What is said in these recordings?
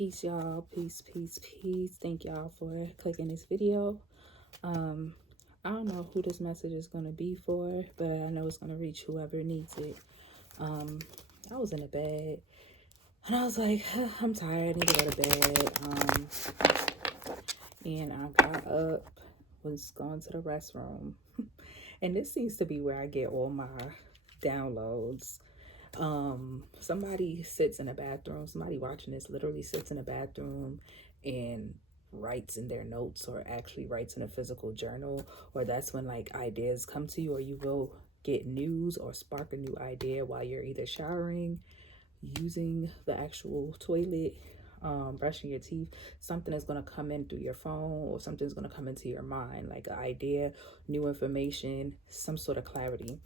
Peace, y'all. Peace, peace, peace. Thank y'all for clicking this video. I don't know who this message is going to be for, but I know it's going to reach whoever needs it. I was in the bed and I was like, I'm tired. I need to go to bed. And I got up, was going to the restroom. And this seems to be where I get all my downloads. Somebody sits in a bathroom, somebody watching this literally sits in a bathroom and writes in their notes, or actually writes in a physical journal, or that's when like ideas come to you, or you will get news or spark a new idea while you're either showering, using the actual toilet, brushing your teeth. Something is going to come in through your phone, or something's going to come into your mind, like an idea, new information, some sort of clarity.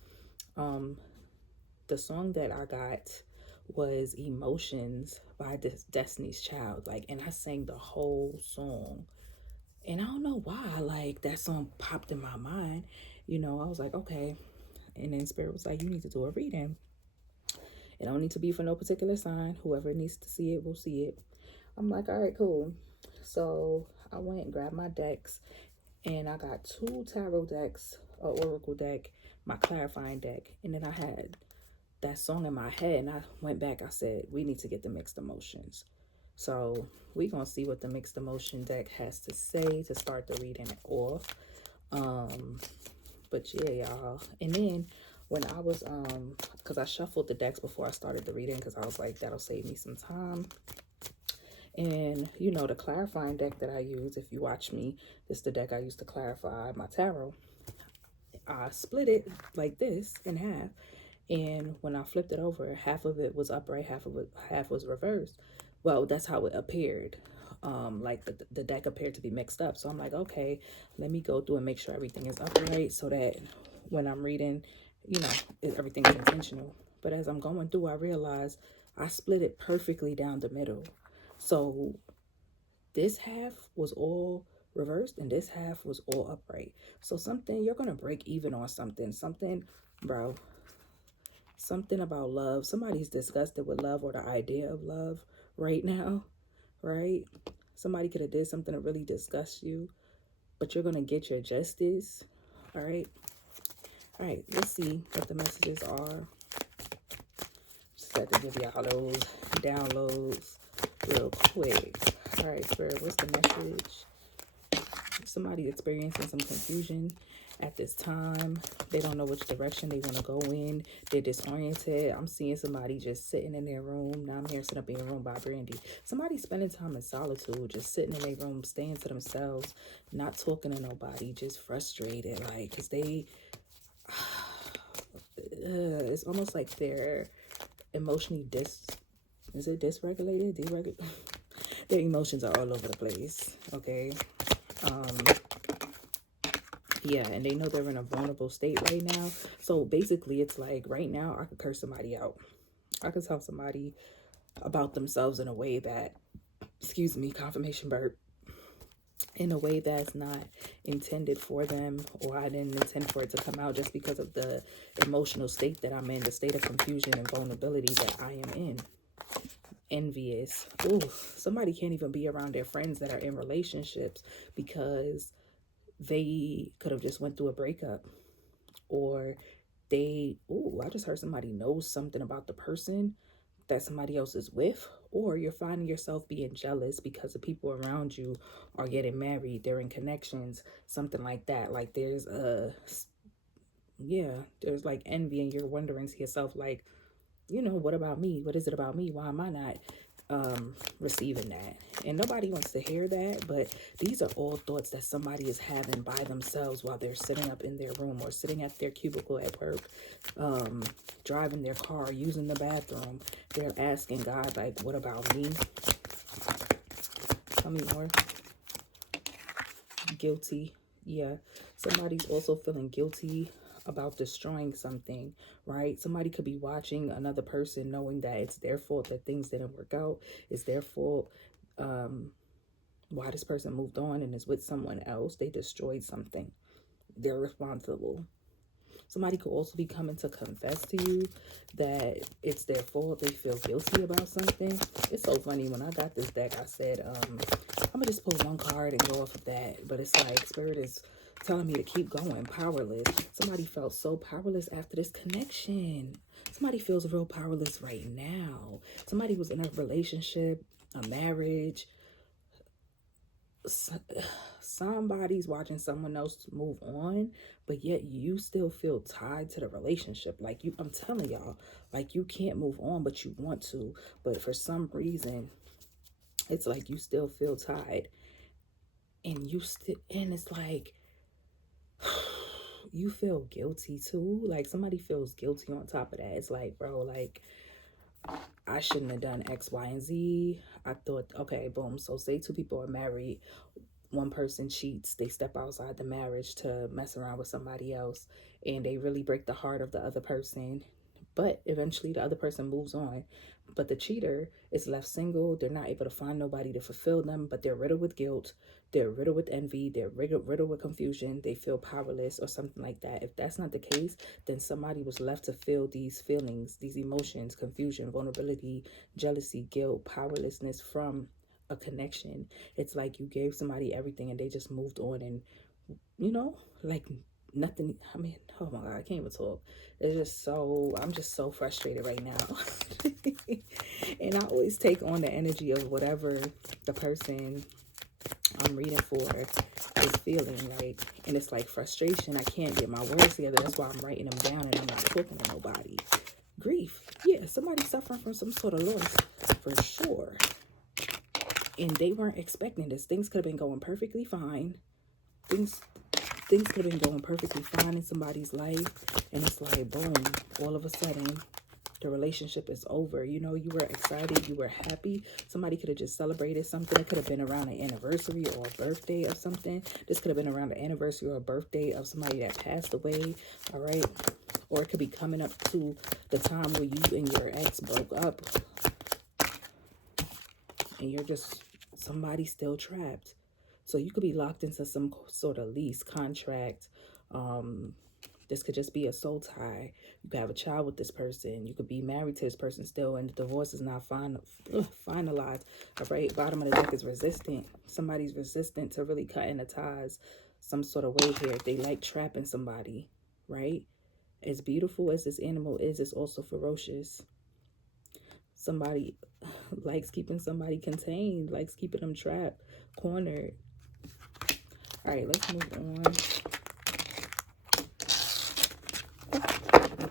The song that I got was Emotions by Destiny's Child. And I sang the whole song. And I don't know why, that song popped in my mind. I was like, okay. And then Spirit was like, you need to do a reading. It don't need to be for no particular sign. Whoever needs to see it will see it. I'm like, all right, cool. So I went and grabbed my decks, and I got 2 tarot decks, an oracle deck, my clarifying deck, and then I had that song in my head, and I went back. I said, we need to get the mixed emotions. So we gonna see what the mixed emotion deck has to say to start the reading off. But yeah, y'all. And then when I was because I shuffled the decks before I started the reading, because I was like, that'll save me some time. And the clarifying deck that I use, if you watch me, this is the deck I used to clarify my tarot. I split it like this in half. And when I flipped it over, half of it was upright, half was reversed. Well, that's how it appeared. The deck appeared to be mixed up. So I'm like, okay, let me go through and make sure everything is upright, so that when I'm reading, everything is intentional. But as I'm going through, I realized I split it perfectly down the middle. So this half was all reversed and this half was all upright. So you're going to break even on something, bro. Something about love. Somebody's disgusted with love or the idea of love right now, right? Somebody could have did something to really disgust you, but you're going to get your justice. All right. Let's see what the messages are. Just had to give y'all those downloads real quick. All right, Spirit, what's the message? Somebody experiencing some confusion at this time. They don't know which direction they want to go in. They're disoriented. I'm seeing somebody just sitting in their room. Now I'm hearing Sit Up in Your Room by Brandy. Somebody spending time in solitude, just sitting in their room, staying to themselves, not talking to nobody, just frustrated. Because they, it's almost like they're emotionally dysregulated? Deregulated? Their emotions are all over the place, okay? Yeah, and they know they're in a vulnerable state right now. So basically, it's like right now, I could curse somebody out. I could tell somebody about themselves in a way that, excuse me, confirmation burp, in a way that's not intended for them, or I didn't intend for it to come out, just because of the emotional state that I'm in, the state of confusion and vulnerability that I am in. Envious. Ooh, somebody can't even be around their friends that are in relationships because they could have just went through a breakup, or I just heard somebody knows something about the person that somebody else is with, or you're finding yourself being jealous because the people around you are getting married, they're in connections, something like that. There's like envy, and you're wondering to yourself, what about me? What is it about me? Why am I not receiving that? And nobody wants to hear that, but these are all thoughts that somebody is having by themselves while they're sitting up in their room, or sitting at their cubicle at work, driving their car, using the bathroom. They're asking God, what about me? Tell me more. Guilty. Yeah, somebody's also feeling guilty about destroying something, right? Somebody could be watching another person, knowing that it's their fault that things didn't work out. It's their fault why this person moved on and is with someone else. They destroyed something. They're responsible. Somebody could also be coming to confess to you that it's their fault. They feel guilty about something. It's so funny. When I got this deck, I said, I'm gonna just pull one card and go off of that. But it's like Spirit is telling me to keep going. Powerless. Somebody felt so powerless after this connection. Somebody feels real powerless right now. Somebody was in a relationship, a marriage. Somebody's watching someone else move on, but yet you still feel tied to the relationship. Like I'm telling y'all, like you can't move on, but you want to. But for some reason, it's like you still feel tied. And it's like you feel guilty too. Like somebody feels guilty on top of that. It's like, bro, like I shouldn't have done X, Y, and Z. I thought, okay, boom. So say two people are married. One person cheats, they step outside the marriage to mess around with somebody else, and they really break the heart of the other person. But eventually the other person moves on. But the cheater is left single. They're not able to find nobody to fulfill them, but they're riddled with guilt. They're riddled with envy. They're riddled with confusion. They feel powerless or something like that. If that's not the case, then somebody was left to feel these feelings, these emotions, confusion, vulnerability, jealousy, guilt, powerlessness from a connection. It's like you gave somebody everything and they just moved on, and like nothing. I mean, oh my God, I can't even talk. It's just I'm just so frustrated right now. And I always take on the energy of whatever the person I'm reading for is feeling like, and it's like frustration. I can't get my words together. That's why I'm writing them down and I'm not talking to nobody. Grief. Yeah, somebody's suffering from some sort of loss for sure. And they weren't expecting this. Things could have been going perfectly fine. Things could have been going perfectly fine in somebody's life. And it's like, boom, all of a sudden, the relationship is over. You were excited. You were happy. Somebody could have just celebrated something. It could have been around an anniversary or a birthday of something. This could have been around the anniversary or a birthday of somebody that passed away. All right. Or it could be coming up to the time where you and your ex broke up. And you're just somebody still trapped. So you could be locked into some sort of lease contract. This could just be a soul tie. You could have a child with this person. You could be married to this person still, and the divorce is not finalized. All right, bottom of the deck is resistant. Somebody's resistant to really cutting the ties some sort of way here. They like trapping somebody, right? As beautiful as this animal is, it's also ferocious. Somebody likes keeping somebody contained, likes keeping them trapped, cornered. All right, let's move on.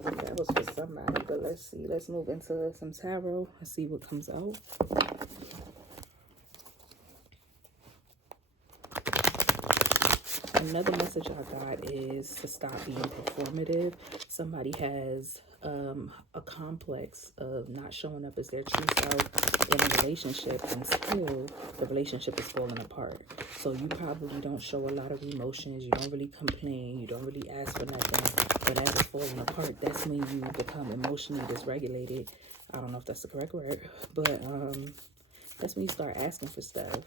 That was for somebody, but let's see. Let's move into some tarot and see what comes out. Another message I got is to stop being performative. Somebody has a complex of not showing up as their true self in a relationship until the relationship is falling apart. So you probably don't show a lot of emotions. You don't really complain. You don't really ask for nothing. But as it's falling apart, that's when you become emotionally dysregulated. I don't know if that's the correct word, but that's when you start asking for stuff.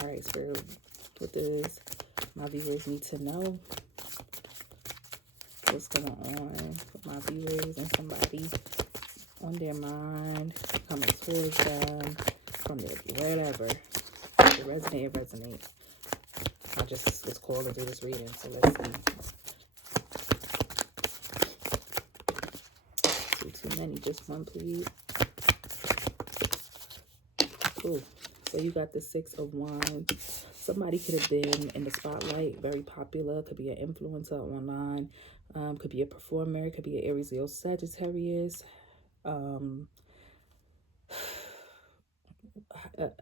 All right, Spirit, what does my viewers need to know? What's going on with my viewers and somebody on their mind, coming towards them from their wherever. If it resonate. I just was called to do this reading, so let's see. Too many, just one, please. Ooh, so you got the 6 of Wands. Somebody could have been in the spotlight, very popular, could be an influencer online, could be a performer, could be an Aries, Leo, Sagittarius.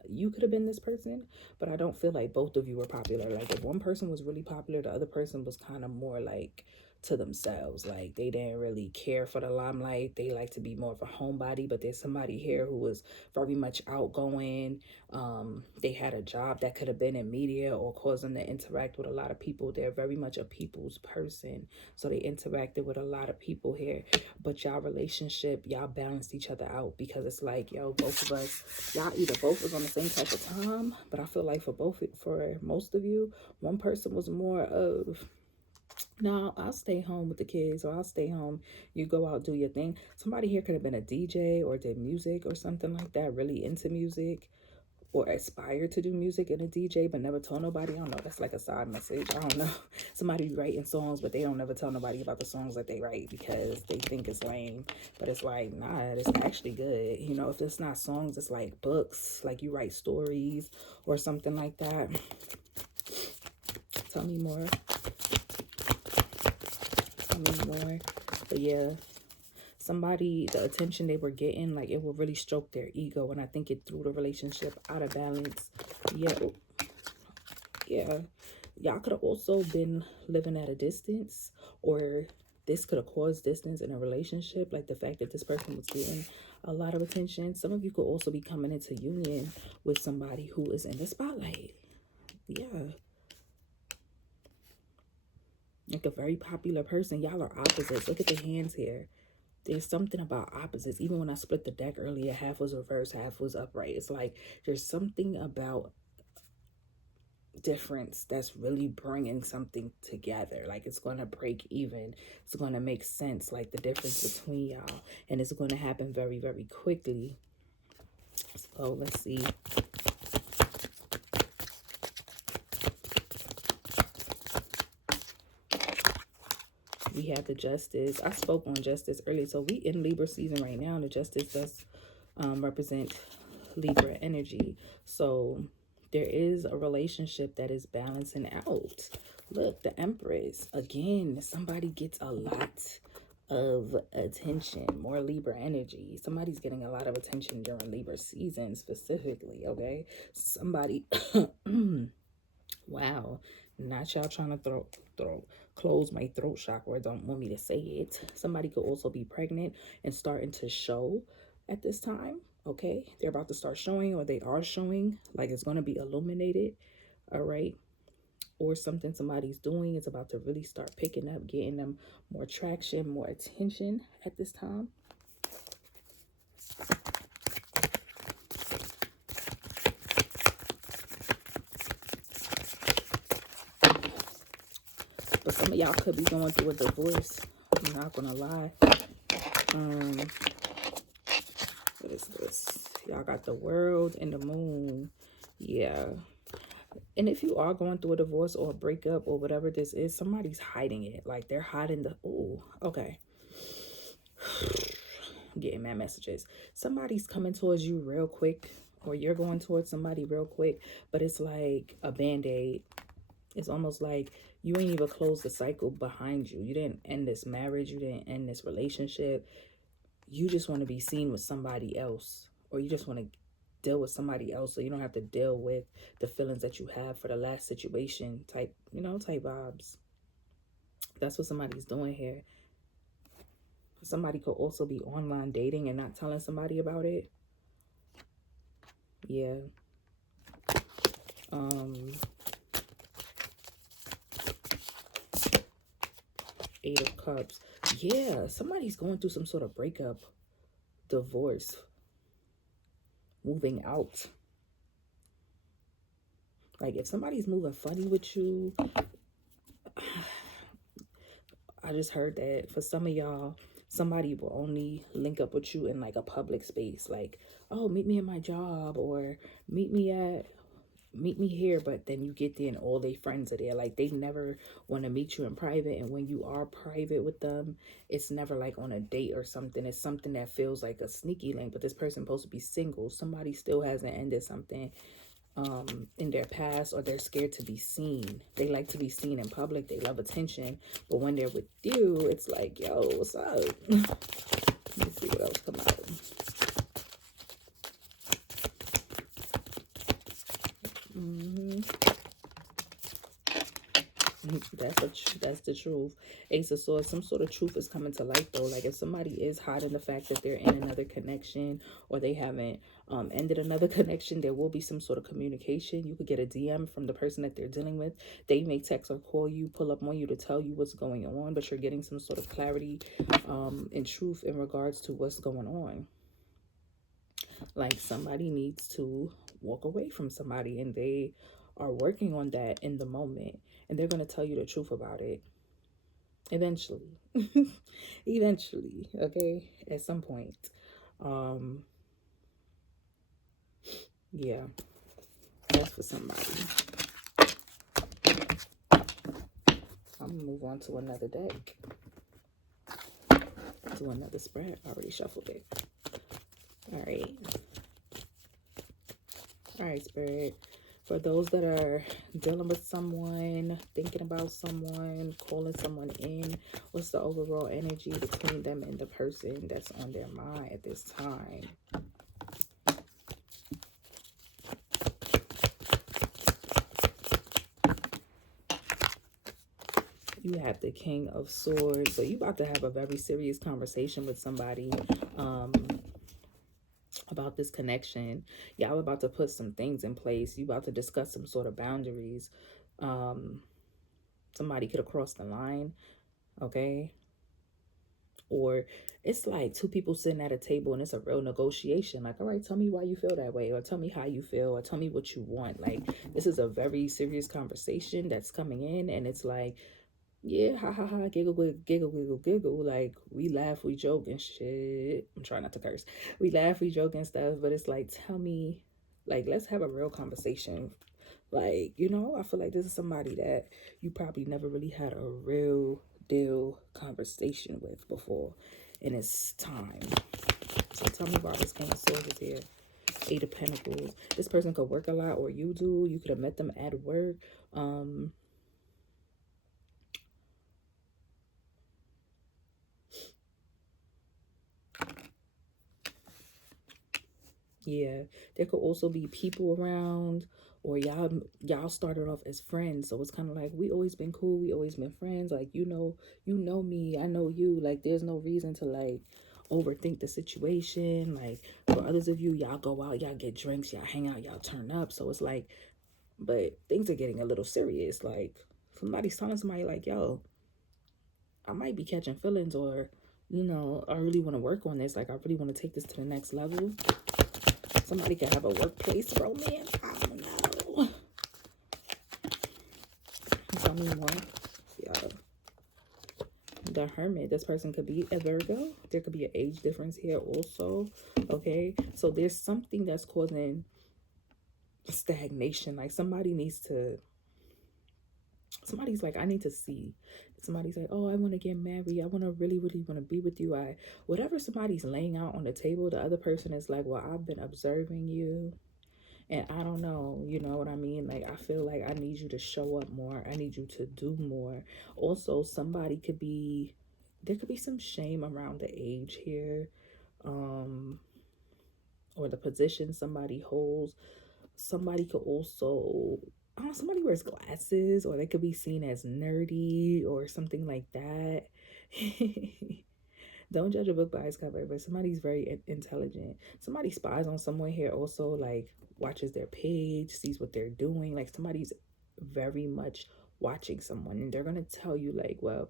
You could have been this person, but I don't feel like both of you were popular. Like if one person was really popular, the other person was kind of more like to themselves. Like they didn't really care for the limelight. They like to be more of a homebody, but there's somebody here who was very much outgoing. They had a job that could have been in media or caused them to interact with a lot of people. They're very much a people's person. So they interacted with a lot of people here. But y'all relationship, y'all balanced each other out because it's like, yo, both of us, y'all either both was on the same type of time, but I feel like for most of you, one person was more of No, I'll stay home with the kids, or I'll stay home. You go out, do your thing. Somebody here could have been a DJ or did music or something like that, really into music, or aspire to do music and a DJ, but never told nobody. I don't know. That's like a side message. I don't know. Somebody writing songs, but they don't never tell nobody about the songs that they write because they think it's lame. But it's like, nah, it's actually good. You know, if it's not songs, it's like books, like you write stories or something like that. Tell me more. Tell me more. But yeah, somebody, the attention they were getting, like it will really stroke their ego, and I think it threw the relationship out of balance. Yeah. Yeah, y'all could have also been living at a distance, or this could have caused distance in a relationship, like the fact that this person was getting a lot of attention. Some of you could also be coming into union with somebody who is in the spotlight. Yeah, like a very popular person. Y'all are opposites. Look at the hands here. There's something about opposites. Even when I split the deck earlier, half was reversed, half was upright. It's like there's something about difference that's really bringing something together. Like it's going to break even. It's going to make sense, like the difference between y'all. And it's going to happen very, very quickly. So let's see. We have the Justice. I spoke on Justice earlier. So we in Libra season right now. The Justice does represent Libra energy. So there is a relationship that is balancing out. Look, the Empress. Again, somebody gets a lot of attention. More Libra energy. Somebody's getting a lot of attention during Libra season specifically, okay? Somebody... Wow. Not y'all trying to close my throat chakra. Don't want me to say it. Somebody could also be pregnant and starting to show at this time. Okay, they're about to start showing, or they are showing, like it's going to be illuminated. All right, or something somebody's doing is about to really start picking up, getting them more traction, more attention at this time. But some of y'all could be going through a divorce. I'm not gonna lie. What is this? Y'all got the World and the Moon. Yeah. And if you are going through a divorce or a breakup or whatever this is, somebody's hiding it. Like they're hiding the... Oh, okay. I'm getting mad messages. Somebody's coming towards you real quick, or you're going towards somebody real quick, but it's like a band-aid. It's almost like you ain't even closed the cycle behind you. You didn't end this marriage. You didn't end this relationship. You just want to be seen with somebody else, or you just want to deal with somebody else so you don't have to deal with the feelings that you have for the last situation type, you know, type vibes. That's what somebody's doing here. Somebody could also be online dating and not telling somebody about it. Yeah. Eight of Cups. Yeah, somebody's going through some sort of breakup, divorce, moving out. Like if somebody's moving funny with you, I just heard that for some of y'all, somebody will only link up with you in like a public space. Like, oh, meet me at my job, or meet me here. But then you get there and all their friends are there. Like they never want to meet you in private. And when you are private with them, it's never like on a date or something. It's something that feels like a sneaky link. But this person's supposed to be single. Somebody still hasn't ended something in their past, or they're scared to be seen. They like to be seen in public. They love attention, but when they're with you, it's like, yo, what's up? Let me see what else come out. That's the truth. Ace of Swords. Some sort of truth is coming to light though. Like if somebody is hiding the fact that they're in another connection, or they haven't ended another connection, there will be some sort of communication. You could get a DM from the person that they're dealing with. They may text or call you, pull up on you to tell you what's going on, but you're getting some sort of clarity and truth in regards to what's going on. Like somebody needs to walk away from somebody, and they are working on that in the moment, and they're going to tell you the truth about it. Eventually. Eventually, okay? At some point. Um, yeah, that's for somebody. I'm gonna move on to another deck. To another spread. I already shuffled it. Alright. Alright, Spirit. For those that are dealing with someone, thinking about someone, calling someone in, what's the overall energy between them and the person that's on their mind at this time? You have the King of Swords. So you about to have a very serious conversation with somebody about this connection. Y'all about to put some things in place. You about to discuss some sort of boundaries. Somebody could have crossed the line, okay? Or it's like two people sitting at a table and it's a real negotiation. Like, all right, tell me why you feel that way, or tell me how you feel, or tell me what you want. Like, this is a very serious conversation that's coming in, and it's like, yeah, ha ha ha, giggle, giggle, giggle, giggle, giggle. Like, we laugh, we joke and shit. I'm trying not to curse. We laugh, we joke and stuff, but it's like, tell me, like, let's have a real conversation. Like, you know, I feel like this is somebody that you probably never really had a real deal conversation with before, and it's time. So tell me why this King of Swords is here. Eight of Pentacles. This person could work a lot, or you do. You could have met them at work. Yeah, there could also be people around, or y'all started off as friends, so it's kind of like we always been cool, we always been friends. Like, you know me, I know you. Like, there's no reason to like overthink the situation. Like, for others of you, y'all go out, y'all get drinks, y'all hang out, y'all turn up. So it's like, but things are getting a little serious. Like, somebody's telling somebody like, yo, I might be catching feelings, or I really want to work on this. Like, I really want to take this to the next level. Somebody could have a workplace romance. I don't know. Tell me more. Yeah. The Hermit. This person could be a Virgo. There could be an age difference here also. Okay. So there's something that's causing stagnation. Like, somebody needs to... Somebody's like, I need to see. Somebody's like, oh, I want to get married. I want to really, really want to be with you. Whatever somebody's laying out on the table, the other person is like, well, I've been observing you. And I don't know, you know what I mean? Like, I feel like I need you to show up more. I need you to do more. Also, somebody could be... There could be some shame around the age here. Or the position somebody holds. Somebody could also... somebody wears glasses, or they could be seen as nerdy or something like that. Don't judge a book by its cover, but somebody's very intelligent. Somebody spies on someone here also, like watches their page, sees what they're doing. Like, somebody's very much watching someone, and they're going to tell you like, well,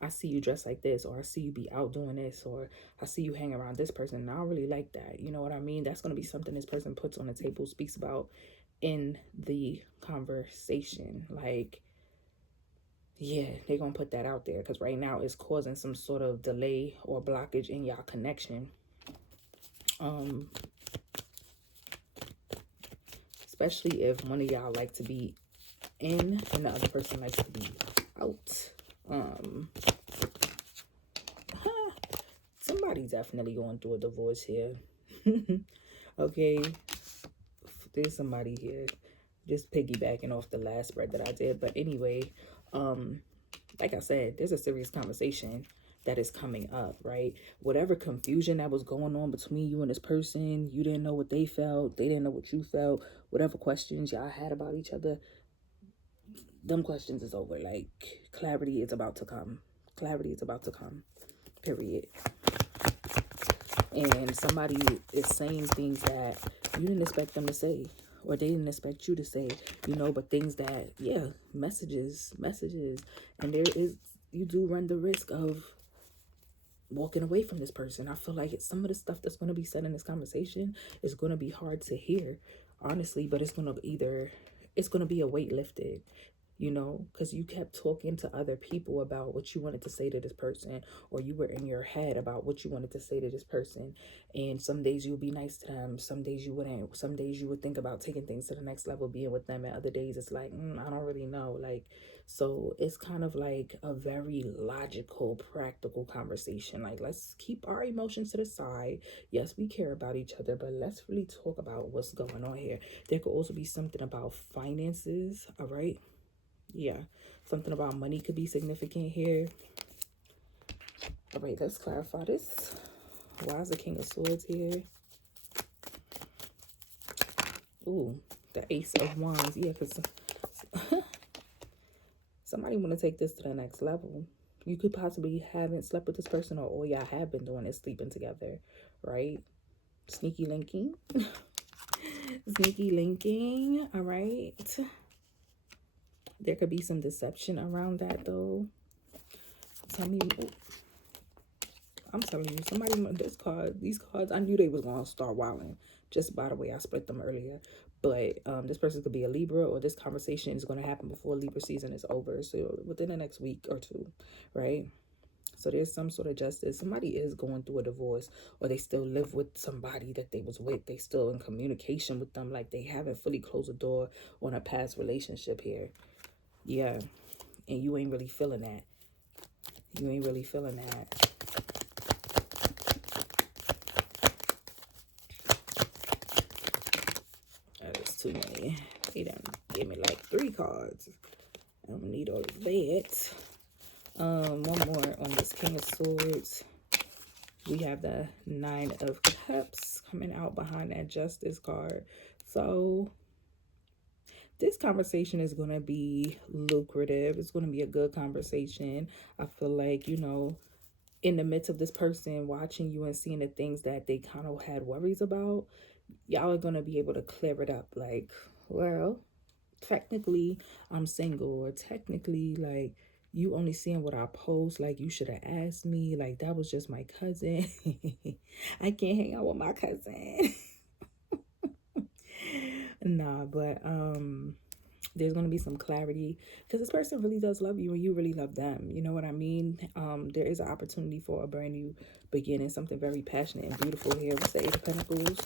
I see you dressed like this, or I see you be out doing this, or I see you hang around this person, and I don't really like that. You know what I mean? That's going to be something this person puts on the table, speaks about in the conversation. Like, yeah, they're gonna put that out there, because right now it's causing some sort of delay or blockage in y'all connection. Especially if one of y'all like to be in and the other person likes to be out. Somebody definitely going through a divorce here. Okay, there's somebody here just piggybacking off the last spread that I did. But anyway, like I said, there's a serious conversation that is coming up, right? Whatever confusion that was going on between you and this person, you didn't know what they felt, they didn't know what you felt, whatever questions y'all had about each other, them questions is over. Like, clarity is about to come. Clarity is about to come, period. And somebody is saying things that you didn't expect them to say, or they didn't expect you to say, but things that, yeah, messages. And you do run the risk of walking away from this person. I feel like some of the stuff that's going to be said in this conversation is going to be hard to hear, honestly, but it's going to be a weight lifted. you know, because you kept talking to other people about what you wanted to say to this person, or you were in your head about what you wanted to say to this person. And some days you'll be nice to them, some days you wouldn't, some days you would think about taking things to the next level, being with them, and other days it's like, I don't really know. Like, so it's kind of like a very logical, practical conversation. Like, let's keep our emotions to the side. Yes, we care about each other, but let's really talk about what's going on here. There could also be something about finances, all right? Yeah, something about money could be significant here. All right, let's clarify this. Why is the King of Swords here? Ooh, the Ace of Wands. Yeah, because somebody want to take this to the next level. You could possibly haven't slept with this person, or all y'all have been doing is sleeping together, right? Sneaky linking. Sneaky linking, all right? There could be some deception around that, though. Tell me, I'm telling you, somebody, these cards, I knew they was going to start wilding just by the way I split them earlier. But this person could be a Libra, or this conversation is going to happen before Libra season is over. So within the next week or two, right? So there's some sort of justice. Somebody is going through a divorce, or they still live with somebody that they was with. They still in communication with them. Like, they haven't fully closed the door on a past relationship here. Yeah. And you ain't really feeling that. You ain't really feeling that. That's too many. They done gave me like 3 cards. I don't need all of that. One more on this King of Swords. We have the 9 of Cups coming out behind that Justice card. So this conversation is going to be lucrative. It's going to be a good conversation. I feel like, you know, in the midst of this person watching you and seeing the things that they kind of had worries about, y'all are going to be able to clear it up. Like, well, technically I'm single, or technically, like, you only seeing what I post, like, you should have asked me, like, that was just my cousin. I can't hang out with my cousin. Nah, but there's going to be some clarity, because this person really does love you and you really love them. You know what I mean? There is an opportunity for a brand new beginning, something very passionate and beautiful here. What's the 8 of Pentacles?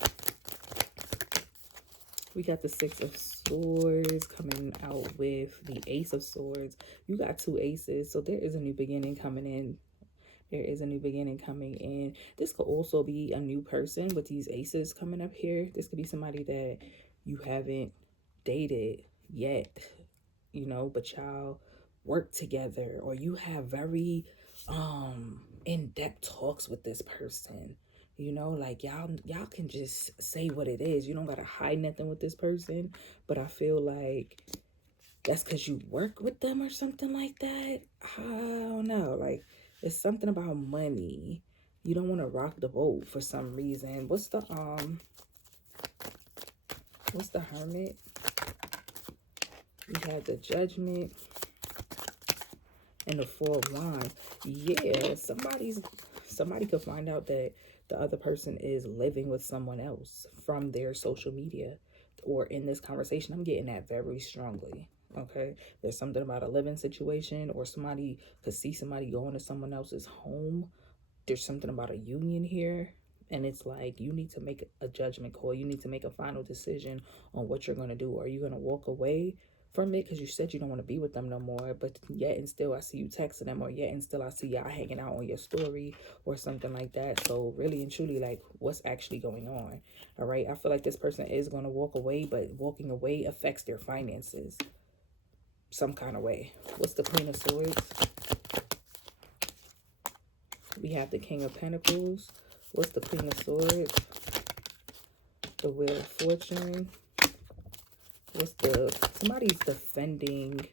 We got the 6 of Swords coming out with the Ace of Swords. You got 2 aces, so there is a new beginning coming in. There is a new beginning coming in. This could also be a new person with these aces coming up here. This could be somebody that you haven't dated yet, you know, but y'all work together, or you have very in-depth talks with this person. You know, like, y'all can just say what it is. You don't gotta hide nothing with this person. But I feel like that's because you work with them or something like that. I don't know. Like, it's something about money. You don't want to rock the boat for some reason. What's the Hermit? We had the Judgment and the 4 of Wands. Yeah, somebody could find out that the other person is living with someone else from their social media, or in this conversation. I'm getting that very strongly. Okay, there's something about a living situation, or somebody could see somebody going to someone else's home. There's something about a union here, and it's like, you need to make a judgment call. You need to make a final decision on what you're going to do. Are you going to walk away from it because you said you don't want to be with them no more, but yet and still I see you texting them, or yet and still I see y'all hanging out on your story or something like that? So really and truly, like, what's actually going on? All right, I feel like this person is going to walk away, but walking away affects their finances some kind of way. What's the Queen of Swords? We have the King of Pentacles. What's the Queen of Swords? The Wheel of Fortune. What's somebody's defending?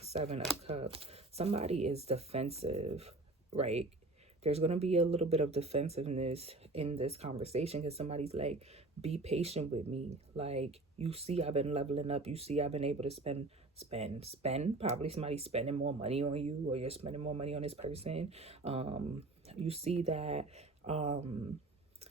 7 of Cups. Somebody is defensive, right? There's going to be a little bit of defensiveness in this conversation, because somebody's like, be patient with me. Like, you see I've been leveling up. You see I've been able to spend. Probably somebody's spending more money on you, or you're spending more money on this person. You see that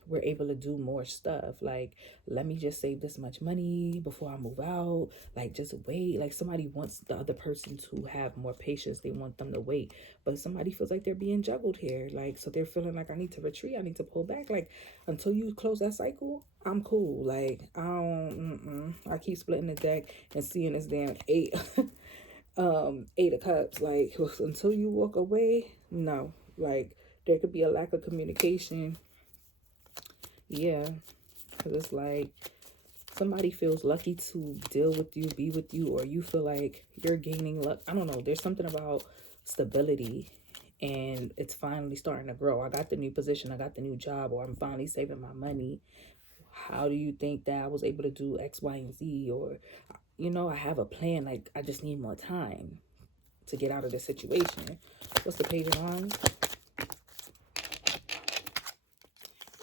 we're able to do more stuff. Like, let me just save this much money before I move out. Like, just wait. Like, somebody wants the other person to have more patience. They want them to wait. But somebody feels like they're being juggled here. Like, so they're feeling like, I need to retreat. I need to pull back. Like, until you close that cycle, I'm cool. Like, I don't, I keep splitting the deck and seeing this damn eight, eight of cups. Like, until you walk away, no. Like, there could be a lack of communication. Yeah, because it's like somebody feels lucky to deal with you, be with you, or you feel like you're gaining luck. I don't know. There's something about stability, and it's finally starting to grow. I got the new position, I got the new job, or I'm finally saving my money. How do you think that I was able to do X, Y, and Z? Or, you know, I have a plan. Like, I just need more time to get out of the situation. What's the Page of Wands?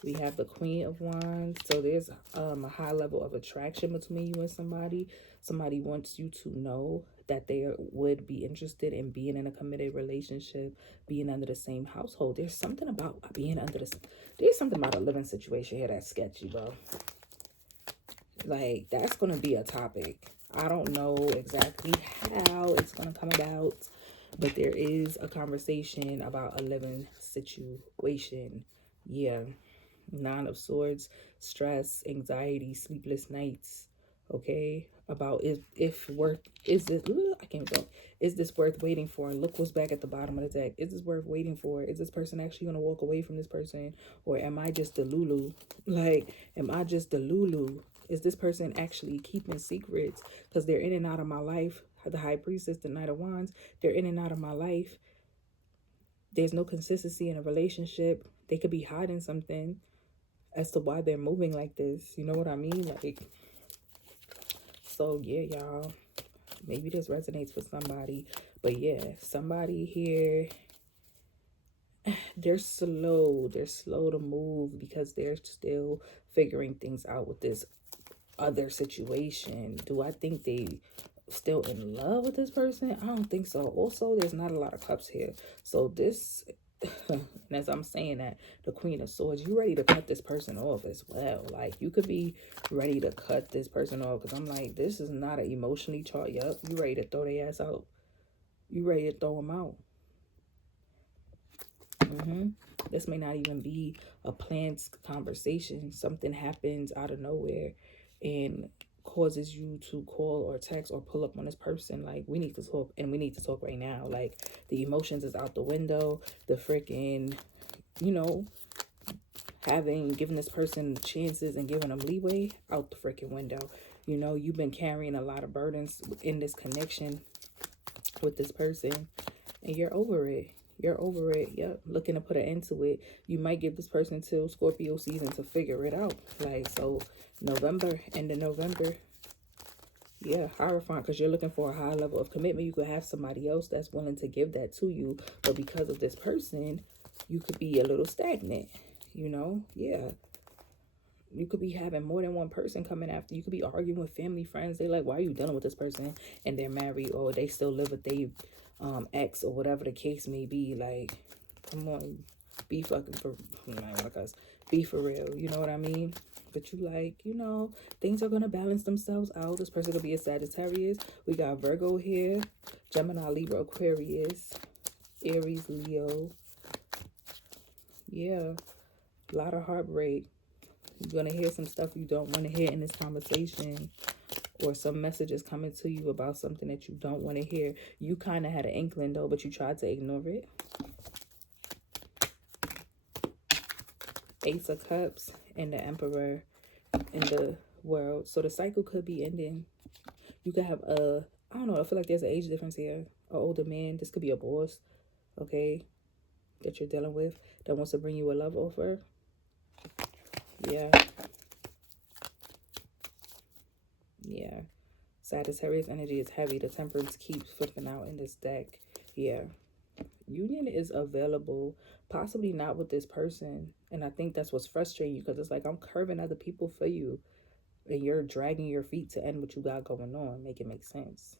We have the Queen of Wands. So there's a high level of attraction between you and somebody. Somebody wants you to know that they would be interested in being in a committed relationship, being under the same household. There's something about being under the... There's something about a living situation here that's sketchy, bro. Like, that's going to be a topic. I don't know exactly how it's going to come about, but there is a conversation about a living situation. Yeah. Nine of Swords, stress, anxiety, sleepless nights. Okay, about if worth is it? I can't go. Is this worth waiting for? Look what's back at the bottom of the deck. Is this worth waiting for? Is this person actually gonna walk away from this person, or am I just the Lulu? Like, am I just the Lulu? Is this person actually keeping secrets? Because they're in and out of my life. The High Priestess, the Knight of Wands. They're in and out of my life. There's no consistency in a relationship. They could be hiding something as to why they're moving like this. You know what I mean? Like, so yeah, y'all, maybe this resonates with somebody. But yeah, somebody here, they're slow to move because they're still figuring things out with this other situation. Do I think they still in love with this person? I don't think so. Also, there's not a lot of cups here, so this and as I'm saying that, the Queen of Swords, you ready to cut this person off as well. Like, you could be ready to cut this person off, because I'm like, this is not an emotionally chart. Yup, you ready to throw their ass out. You ready to throw them out. This may not even be a planned conversation. Something happens out of nowhere and causes you to call or text or pull up on this person. Like, we need to talk, and we need to talk right now. Like, the emotions is out the window. The freaking, you know, giving this person chances and giving them leeway, out the freaking window. You know, you've been carrying a lot of burdens in this connection with this person, and you're over it. You're over it. Yep. Looking to put an end to it. You might give this person till Scorpio season to figure it out. Like, so November, end of November. Yeah, Hierophant, because you're looking for a high level of commitment. You could have somebody else that's willing to give that to you. But because of this person, you could be a little stagnant. You know? Yeah. You could be having more than one person coming after. You could be arguing with family, friends. They like, why are you dealing with this person? And they're married, or they still live with their ex, or whatever the case may be. Like, come on, be fucking for, be for real. You know what I mean? But you like, you know, things are gonna balance themselves out. This person could be a Sagittarius. We got Virgo here, Gemini, Libra, Aquarius, Aries, Leo. Yeah, a lot of heartbreak. You're going to hear some stuff you don't want to hear in this conversation, or some messages coming to you about something that you don't want to hear. You kind of had an inkling, though, but you tried to ignore it. Ace of Cups and the Emperor in the world. So the cycle could be ending. You could have I don't know, I feel like there's an age difference here. An older man. This could be a boss, okay, that you're dealing with, that wants to bring you a love offer. Yeah. Yeah. Sagittarius energy is heavy. The Temperance keeps flipping out in this deck. Yeah. Union is available. Possibly not with this person. And I think that's what's frustrating you, because it's like, I'm curving other people for you, and you're dragging your feet to end what you got going on. Make it make sense.